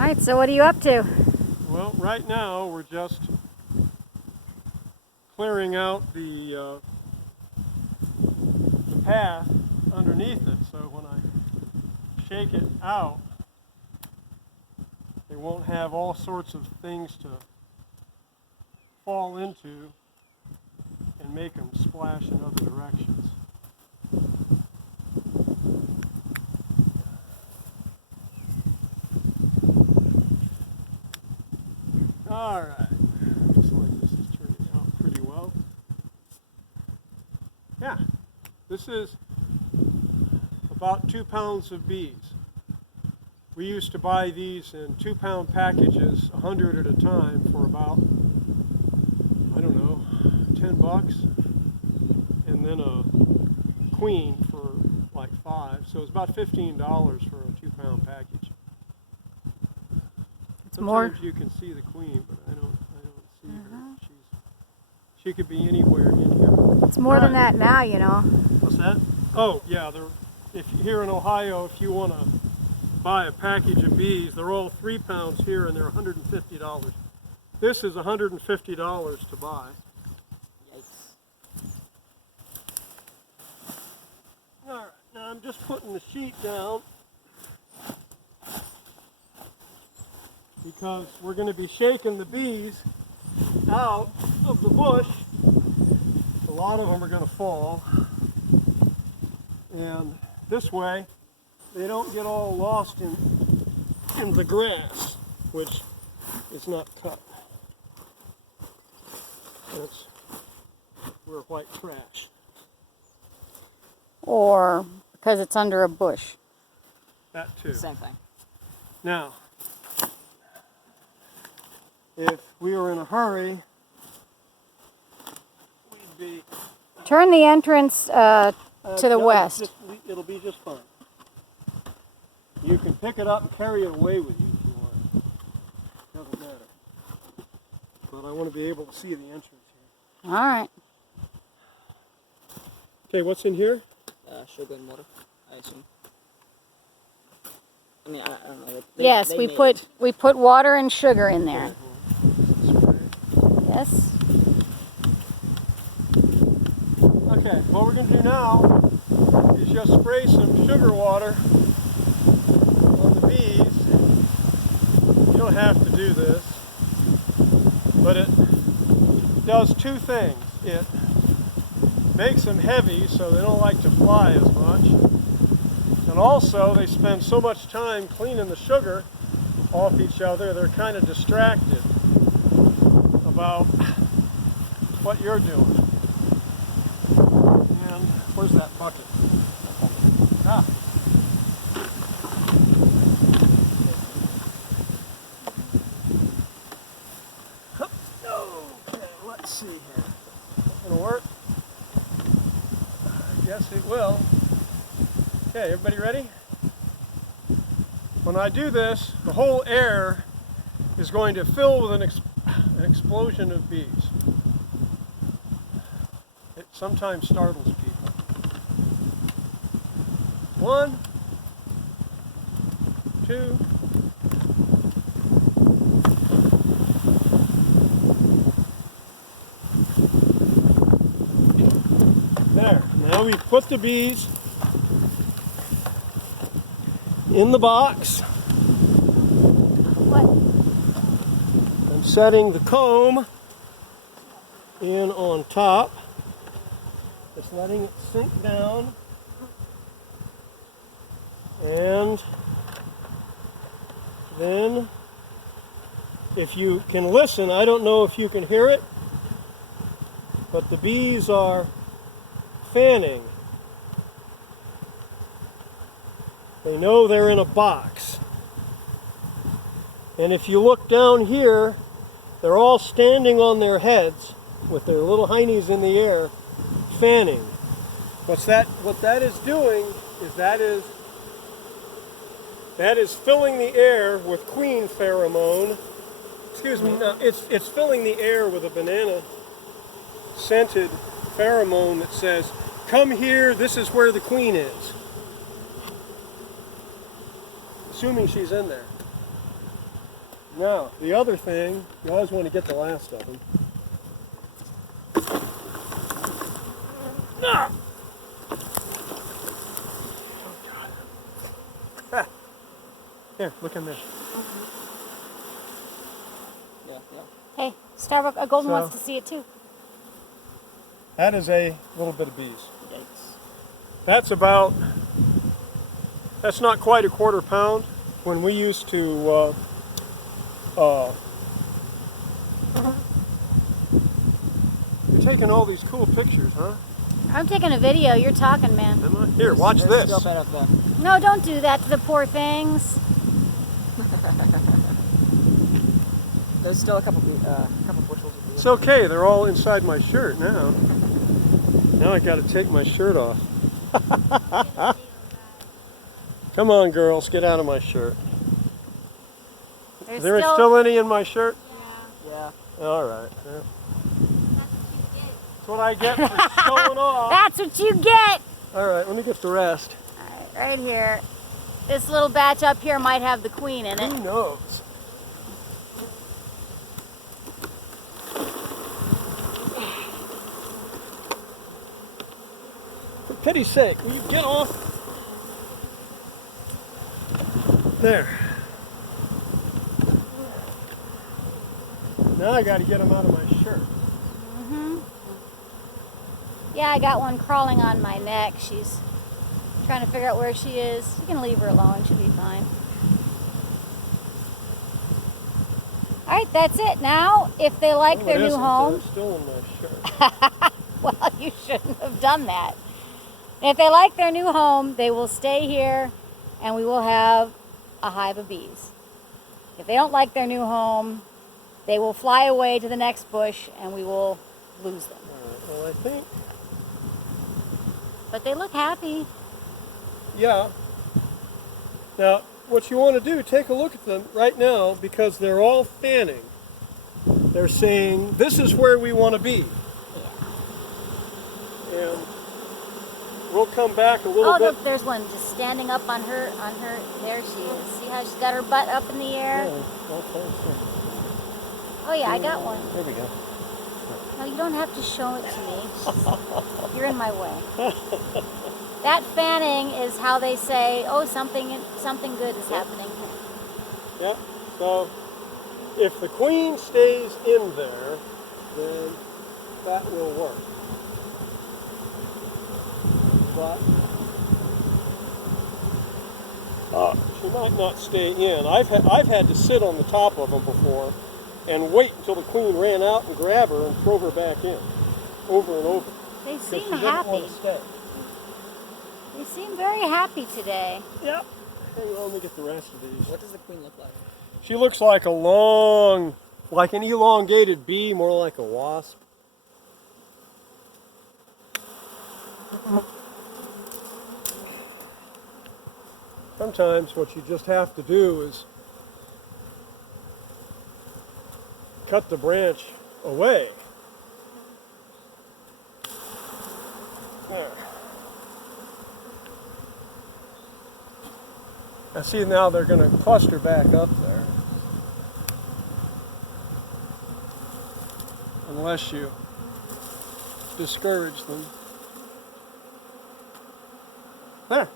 Alright, so what are you up to? Well, right now we're just clearing out the path underneath it, so when I shake it out, they won't have all sorts of things to fall into and make them splash in other directions. All right, looks like this is turning out pretty well. Yeah, this is about 2 pounds of bees. We used to buy these in 2-pound packages, 100 at a time, for about, I don't know, $10, and then a queen for like $5. So it's about $15 for a 2-pound package. More. Sometimes you can see the queen, but I don't see her. She could be anywhere in here. It's more than that now, you know. What's that? Oh, yeah. If here in Ohio, if you want to buy a package of bees, they're all 3 pounds here, and they're $150. This is $150 to buy. All right. Now I'm just putting the sheet down, because we're going to be shaking the bees out of the bush. A lot of them are going to fall, and this way they don't get all lost in the grass, which is not cut. We're white trash. Or because it's under a bush. That too. Same thing. Now, if we were in a hurry, we'd be... Turn the entrance to the no, west. It'll be just fine. You can pick it up and carry it away with you if you want. Doesn't matter. But I want to be able to see the entrance here. Alright. Okay, what's in here? Sugar and water, I assume. I mean, I don't know. Yes, we put water and sugar in there. Yes. Okay, what we're going to do now is just spray some sugar water on the bees. You don't have to do this, but it does two things. It makes them heavy so they don't like to fly as much, and also they spend so much time cleaning the sugar off each other, they're kind of distracted about what you're doing. And where's that bucket? Ah. Okay, let's see here. Gonna work? I guess it will. Okay, everybody ready? When I do this, the whole air is going to fill with an explosion of bees. It sometimes startles people. 1, 2, there. Now we put the bees in the box. What? I'm setting the comb in on top. Just letting it sink down. And then, if you can listen, I don't know if you can hear it, but the bees are fanning. They know they're in a box. And if you look down here, they're all standing on their heads with their little heinies in the air, fanning. What that is doing is that is filling the air with queen pheromone. Excuse me, no, it's filling the air with a banana scented pheromone that says, "Come here, this is where the queen is." Assuming she's in there. Now, the other thing, you always want to get the last of them. Ah! Oh, God. Here, look in there. Yeah, yeah. Hey, Starbuck, a golden So- wants to see it too. That is a little bit of bees. Yikes. That's not quite a quarter pound. When we used to, you're taking all these cool pictures, huh? I'm taking a video. You're talking, man. Am I? Here, watch Let's this. drop it up there. No, don't do that to the poor things. There's still a couple bushels of bees. It's okay, they're all inside my shirt now. Now I gotta take my shirt off. Come on, girls, get out of my shirt. There's Is there still any in my shirt? Yeah. All right. Yeah. That's what I get for showing off. That's what you get. All right, let me get the rest. All right, right here. This little batch up here might have the queen in it. Who knows? For pity's sake, will you get off? There. Now I got to get them out of my shirt. Yeah, I got one crawling on my neck. She's trying to figure out where she is. You can leave her alone. She'll be fine. All right, that's it. Now, if they like Oh, their it new isn't. home, It's still in my shirt. well, you shouldn't have done that. If they like their new home, they will stay here and we will have a hive of bees. If they don't like their new home, they will fly away to the next bush and we will lose them. All right, well, I think, But they look happy. yeah. Now, what you want to do, take a look at them right now because they're all fanning. They're saying, this is where we want to be. And we'll come back a little Oh, bit. look, there's one just standing up on her, there she is. See how she's got her butt up in the air? Oh yeah, I got one. There we go. No, you don't have to show it to me. You're in my way. That fanning is how they say, oh, something good is happening. Yeah, so if the queen stays in there, then that will work. But she might not stay in. I've had to sit on the top of them before and wait until the queen ran out and grab her and throw her back in, over and over. They Because seem she didn't want happy. to stay. They seem very happy today. Yep. Hang on, let me get the rest of these. What does the queen look like? She looks like like an elongated bee, more like a wasp. Sometimes what you just have to do is cut the branch away. There. I see now they're going to cluster back up there. Unless you discourage them. There.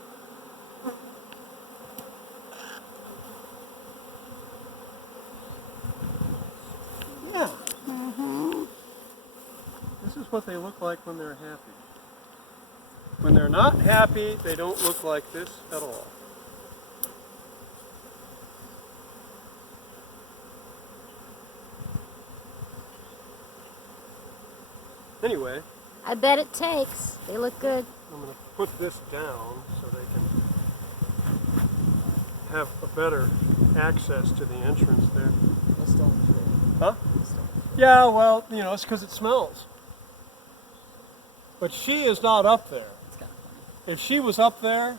Yeah. This is what they look like when they're happy. When they're not happy, they don't look like this at all. Anyway, I bet it takes. They look good. I'm going to put this down so they can have a better access to the entrance there. It's still in the tree. Huh? It's still- Yeah, well, you know, it's because it smells. But she is not up there. It's kind of funny. If she was up there,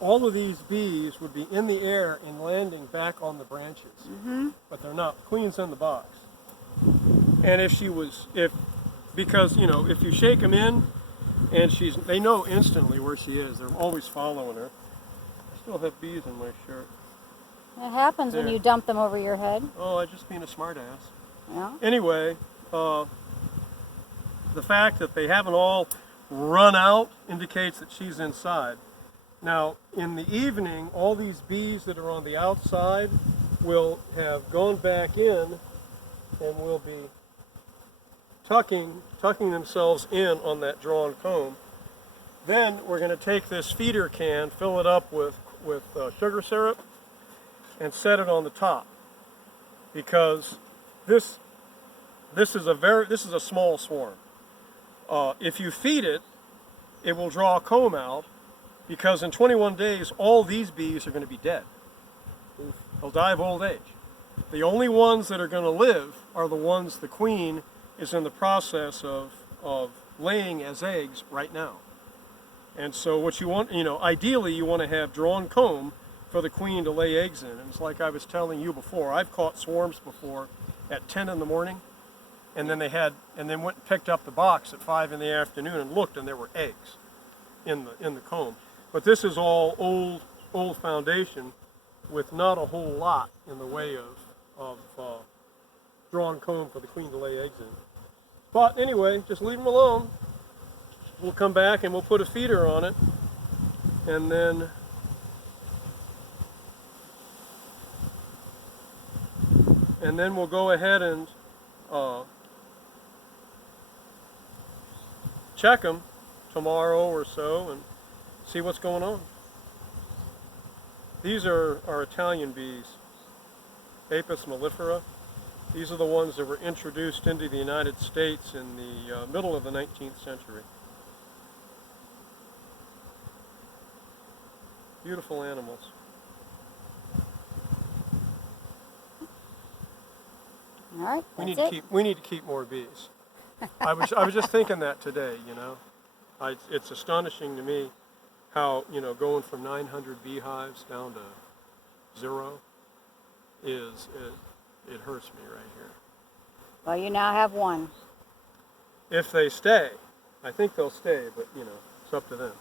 all of these bees would be in the air and landing back on the branches. But they're not. The queen's in the box. And because, you know, if you shake them in and they know instantly where she is. They're always following her. I still have bees in my shirt. It happens when There. you dump them over your head. Oh, I just being a smartass. Yeah. Anyway, the fact that they haven't all run out indicates that she's inside. Now, in the evening, all these bees that are on the outside will have gone back in and will be tucking themselves in on that drawn comb. Then we're going to take this feeder can, fill it up with sugar syrup, and set it on the top, because this is a small swarm. If you feed it, it will draw a comb out, because in 21 days all these bees are going to be dead. They'll die of old age. The only ones that are going to live are the ones the queen is in the process of laying as eggs right now. And so what you want, ideally you want to have drawn comb for the queen to lay eggs in. And it's like I was telling you before, I've caught swarms before at 10 in the morning, and then went and picked up the box at 5 in the afternoon and looked, and there were eggs in the comb. But this is all old foundation with not a whole lot in the way of drawn comb for the queen to lay eggs in. But anyway, just leave them alone. We'll come back and we'll put a feeder on it, and then we'll go ahead and check them tomorrow or so and see what's going on. These are our Italian bees, Apis mellifera. These are the ones that were introduced into the United States in the middle of the 19th century. Beautiful animals. All right, We that's need to keep more bees. I was just thinking that today. It's astonishing to me how going from 900 beehives down to 0 it hurts me right here. Well, you now have one. If they stay, I think they'll stay, but it's up to them.